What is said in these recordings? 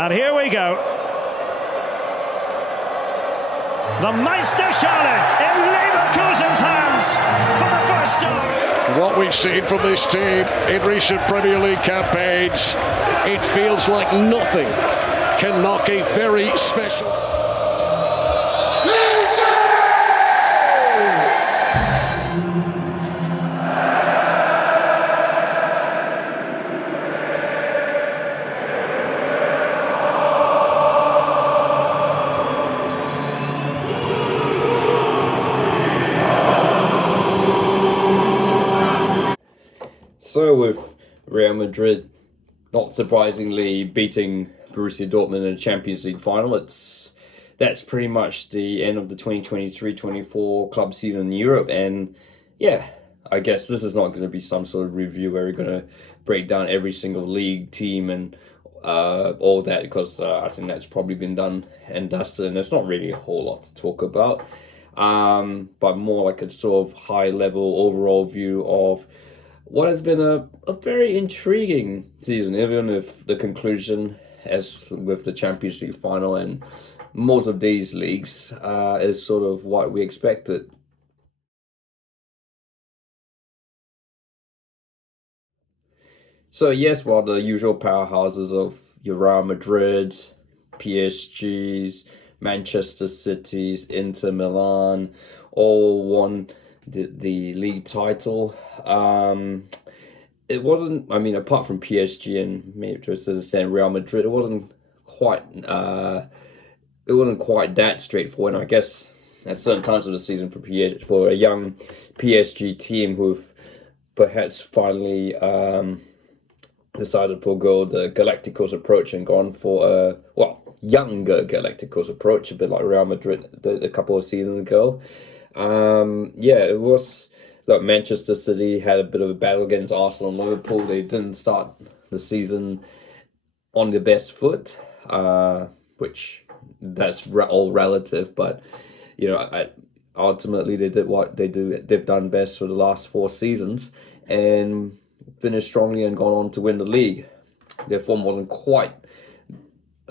And here we go. The Meisterschale in Leverkusen's hands for the first time. What we've seen from this team in recent Premier League campaigns, it feels like nothing can knock a very special... So with Real Madrid not surprisingly beating Borussia Dortmund in the Champions League final, that's pretty much the end of the 2023-24 club season in Europe. And yeah, I guess this is not going to be some sort of review where we're going to break down every single league team and all that, because I think that's probably been done and dusted, and there's not really a whole lot to talk about. But more like a sort of high level overall view of what has been a very intriguing season, even if the conclusion, as with the Champions League final and most of these leagues, is sort of what we expected. So yes, while the usual powerhouses of Real Madrid, PSGs, Manchester Cities, Inter Milan, all won the league title. It wasn't, I mean, apart from PSG and maybe to a certain extent Real Madrid, it wasn't quite that straightforward. And I guess at certain times of the season for a young PSG team who've perhaps finally decided to forego the Galacticos approach and gone for a younger Galacticos approach, a bit like Real Madrid a couple of seasons ago. It was. Look, Manchester City had a bit of a battle against Arsenal and Liverpool. They didn't start the season on the best foot, which that's all relative. But ultimately they did what they've done best for the last 4 seasons and finished strongly and gone on to win the league. Their form wasn't quite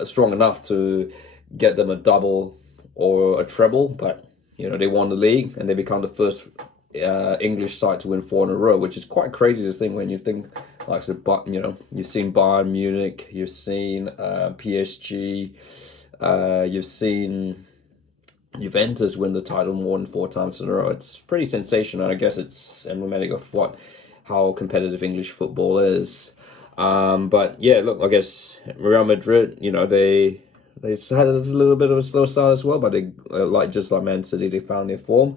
strong enough to get them a double or a treble, but they won the league and they become the first English side to win 4 in a row, which is quite crazy to think when you think like you've seen Bayern Munich, you've seen PSG, you've seen Juventus win the title more than 4 times in a row. It's pretty sensational. I guess it's emblematic of how competitive English football is. But yeah, look, I guess Real Madrid, they had a little bit of a slow start as well, but they just like Man City, they found their form.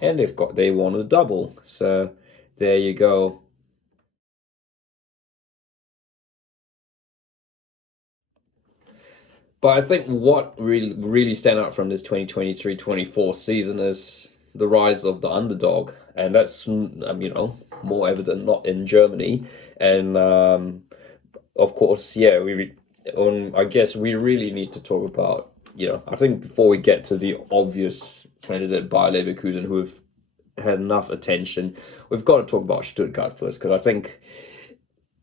And they won a double. So there you go. But I think what really stand out from this 2023-24 season is the rise of the underdog. And that's, more evident not in Germany. And of course, I guess we really need to talk about, I think before we get to the obvious candidate Bayer Leverkusen, who have had enough attention, we've got to talk about Stuttgart first, because I think,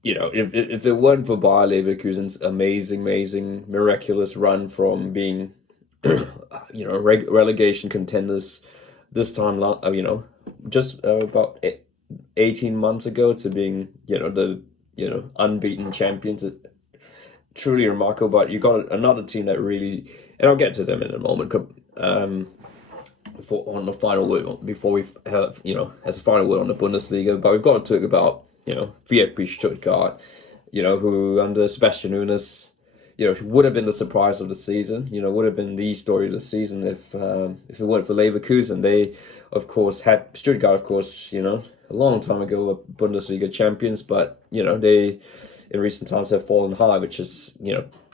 if it weren't for Bayer Leverkusen's amazing, miraculous run from being, relegation contenders this time, just about 18 months ago to being, the unbeaten champions, truly remarkable. But you got another team that really, and I'll get to them in a moment. On the final word before we have, as a final word on the Bundesliga, but we've got to talk about, VfB Stuttgart, who under Sebastian Nunes, would have been the surprise of the season, would have been the story of the season if it weren't for Leverkusen. They, of course, had Stuttgart, of course, a long time ago were Bundesliga champions, but, they in recent times have fallen high, which is,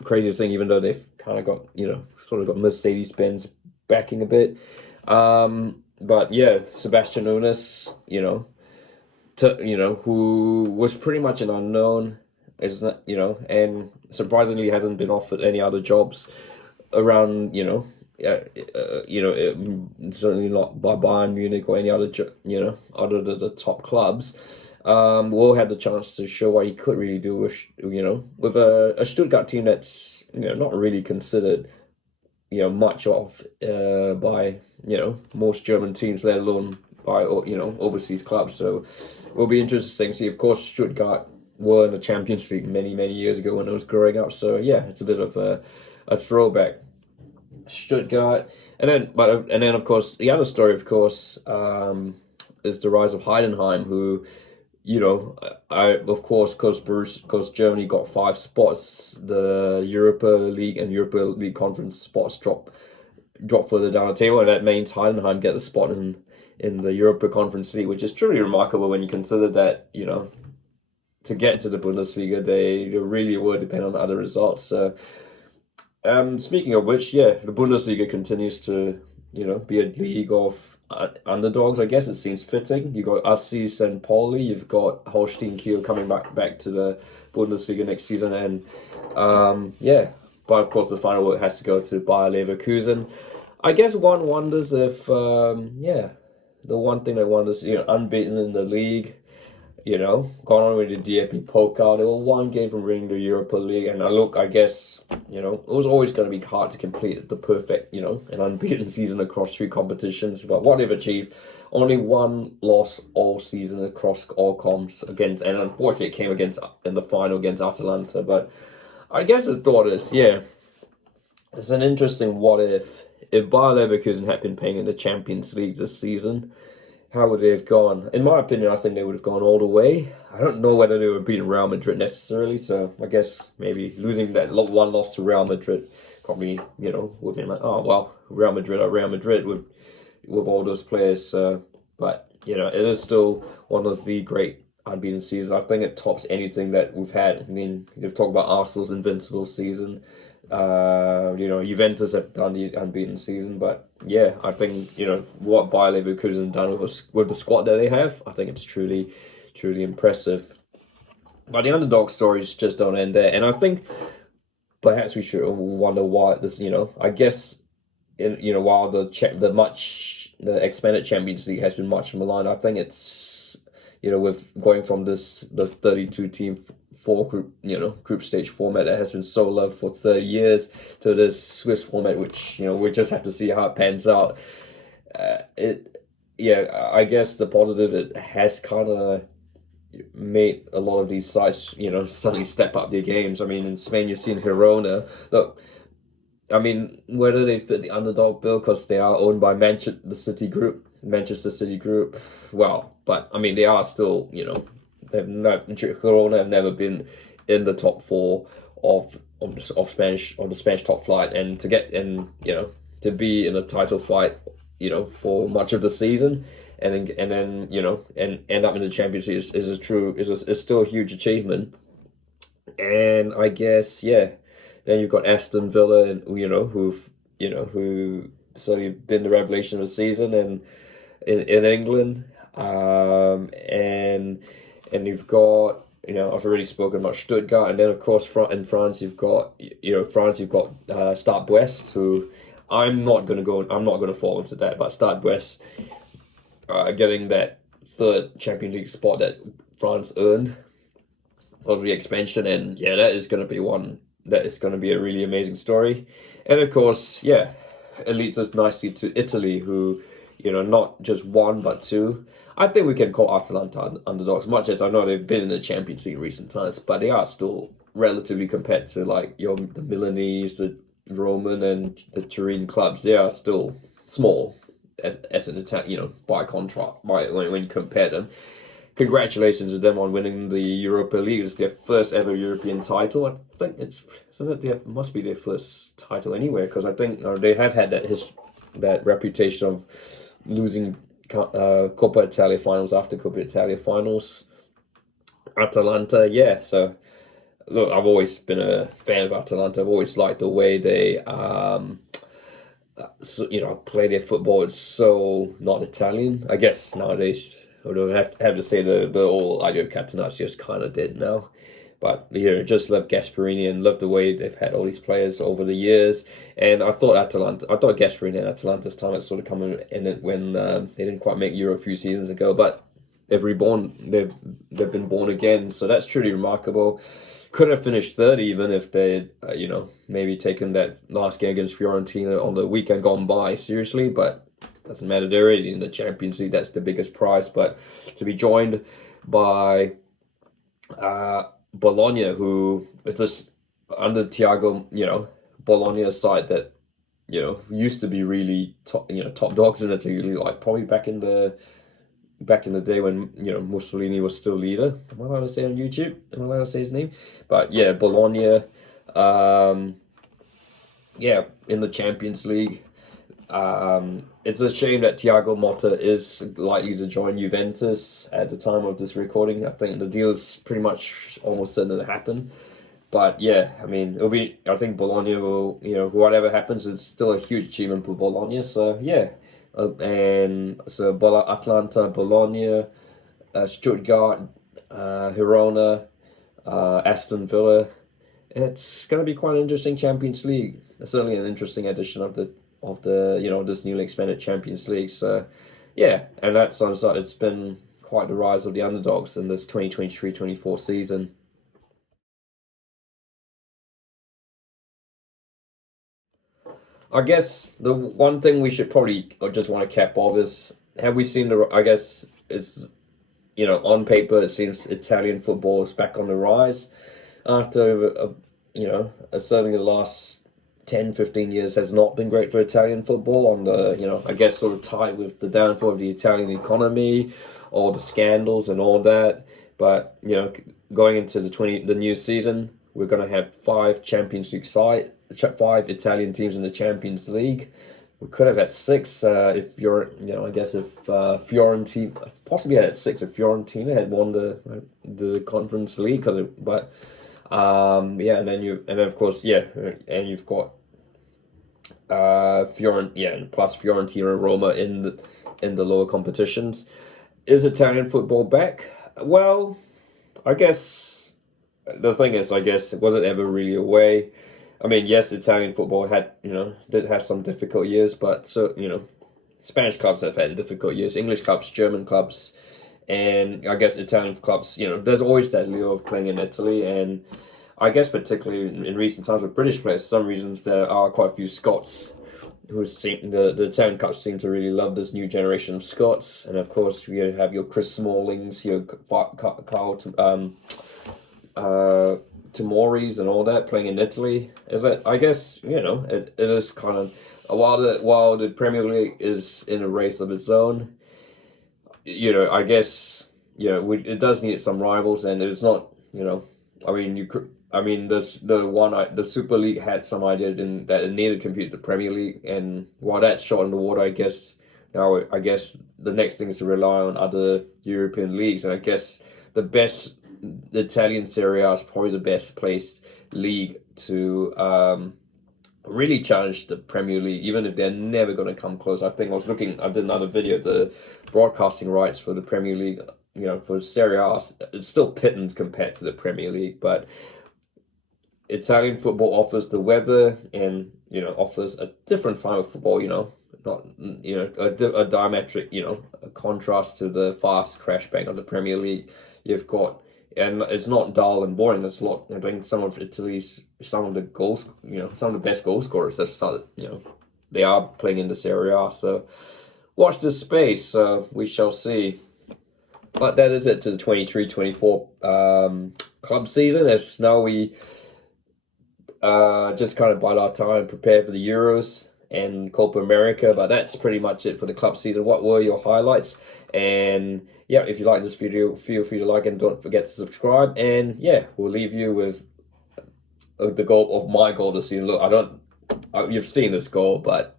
crazy thing, even though they've kind of got, sort of got Mercedes-Benz backing a bit. But yeah, Sebastian Nunes, who was pretty much an unknown, and surprisingly hasn't been offered any other jobs around, certainly not by Bayern Munich or any other, other than the top clubs. Will had the chance to show what he could really do with a Stuttgart team that's not really considered much of by most German teams, let alone by overseas clubs. So it will be interesting to see. Of course, Stuttgart were in the Champions League many years ago when I was growing up. So yeah, it's a bit of a throwback. Stuttgart, and then of course the other story, of course, is the rise of Heidenheim, who, because Germany got 5 spots, the Europa League and Europa League Conference spots drop further down the table, and that means Heidenheim get a spot in the Europa Conference League, which is truly remarkable when you consider that, to get to the Bundesliga, they really were dependent on other results. So, speaking of which, the Bundesliga continues to, be a league of underdogs. I guess it seems fitting. You got FC St. Pauli, you've got Holstein Kiel coming back to the Bundesliga next season, and but of course the final word has to go to Bayer Leverkusen. I guess one wonders if the one thing I wonder is, unbeaten in the league, gone on with the DFB Pokal. They were one game from winning the Europa League, and I guess, it was always going to be hard to complete the perfect, an unbeaten season across 3 competitions. But what they've achieved, only 1 loss all season across all comps and unfortunately it came in the final against Atalanta. But I guess the thought is, it's an interesting what if Bayer Leverkusen had been playing in the Champions League this season. How would they have gone? In my opinion, I think they would have gone all the way. I don't know whether they would have beaten Real Madrid necessarily, so I guess maybe losing that 1 loss to Real Madrid probably, would have been like, oh, well, Real Madrid are Real Madrid with all those players. But, it is still one of the great unbeaten seasons. I think it tops anything that we've had. I mean, you've talked about Arsenal's invincible season. Juventus have done the unbeaten season, but I think what Bayer Leverkusen done with the squad that they have, I think it's truly impressive. But the underdog stories just don't end there, and I think perhaps we should wonder why this. I guess while the expanded Champions League has been much maligned, I think it's with going from the 32 team group stage format that has been so loved for 30 years to this Swiss format, which we just have to see how it pans out. I guess the positive, it has kind of made a lot of these sides suddenly step up their games. I mean, in Spain you've seen Girona. Look, I mean, whether they fit the underdog bill because they are owned by Manchester City Group, well, but I mean they are still Girona have never been in the top 4 of the Spanish top flight, and to get to be in a title fight for much of the season, and then and end up in the Champions League is still a huge achievement. And I guess then you've got Aston Villa, and who certainly been the revelation of the season and in England, and you've got, I've already spoken about Stuttgart, and then of course in France you've got Stade Brest, who I'm not going to fall into that, but Stade Brest getting that 3rd Champions League spot that France earned of the expansion, and that is going to be a really amazing story. And of course, it leads us nicely to Italy, who not just 1 but 2. I think we can call Atalanta underdogs, much as I know they've been in the Champions League in recent times, but they are still relatively compared to the Milanese, the Roman, and the Turin clubs. They are still small as an Italian, by contrast, when you compare them. Congratulations to them on winning the Europa League. It's their first ever European title. I think it must be their first title anywhere, because I think they have had that reputation of losing Coppa Italia finals after Coppa Italia finals. Atalanta, so look, I've always been a fan of Atalanta. I've always liked the way they play their football. It's so not Italian. I guess nowadays I don't have to say the old idea of Catenaccio is kind of dead now. But just love Gasperini and love the way they've had all these players over the years. And I thought Gasperini and Atalanta's time had sort of come in it when they didn't quite make Euro a few seasons ago. But they've been born again. So that's truly remarkable. could have finished third even if they, maybe taken that last game against Fiorentina on the weekend gone by seriously. But doesn't matter. They're already in the Champions League. That's the biggest prize. But to be joined by Bologna, who it's just under Thiago, Bologna side that used to be really top dogs in Italy, like probably back in the day when Mussolini was still leader. Am I allowed to say on YouTube? Am I allowed to say his name? But yeah, Bologna, in the Champions League. It's a shame that Thiago Motta is likely to join Juventus at the time of this recording. I think the deal is pretty much almost certain to happen. But yeah, I mean, I think Bologna will, whatever happens, it's still a huge achievement for Bologna. So yeah, and so Atlanta, Bologna, Stuttgart, Girona, Aston Villa. It's going to be quite an interesting Champions League. Certainly an interesting edition of the this newly expanded Champions League. So yeah, and that sums up. It's been quite the rise of the underdogs in this 2023-24 season. I guess the one thing we should probably just want to cap off is, have we seen I guess it's, on paper it seems Italian football is back on the rise after, certainly the last 10-15 years has not been great for Italian football on the, I guess sort of tied with the downfall of the Italian economy, all the scandals and all that. But, going into the new season, we're going to have 5 Champions League 5 Italian teams in the Champions League. We could have had 6 if Fiorentina, possibly had 6 if Fiorentina had won the Conference League. But and then of course and you've got plus Fiorentina and Roma in the lower competitions. Is Italian football back? Well, I guess the thing is, was it ever really a way? I mean, yes, Italian football did have some difficult years, but Spanish clubs have had difficult years, English clubs, German clubs, and I guess Italian clubs, there's always that lure of playing in Italy, and I guess particularly in recent times with British players, for some reasons there are quite a few Scots who seem, the Italian clubs seem to really love this new generation of Scots, and of course you have your Chris Smallings, your Carl Timoris and all that playing in Italy. Is that, I guess, it is kind of, while the Premier League is in a race of its own, I guess, it does need some rivals, and it's not, the Super League had some idea that it needed to compete with the Premier League, and while that's shot in the water, I guess the next thing is to rely on other European leagues, and I guess the Italian Serie A is probably the best placed league to really challenge the Premier League, even if they're never going to come close. I think I did another video, the broadcasting rights for the Premier League, for Serie A, it's still pittance compared to the Premier League, but Italian football offers the weather and, offers a different form of football, not, a diametric, a contrast to the fast crash bang of the Premier League. You've got, and it's not dull and boring. It's a lot. I think some of the best goal scorers have started, they are playing in the Serie A. So watch this space. We shall see. But that is it to the 23-24 club season. As now we just kind of bide our time and prepare for the Euros and Copa America, but that's pretty much it for the club season. What were your highlights? And yeah, if you like this video, feel free to like and don't forget to subscribe. And yeah, we'll leave you with the goal of my goal this season. Look, you've seen this goal, but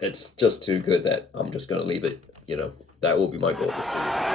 it's just too good that I'm just going to leave it. That will be my goal this season.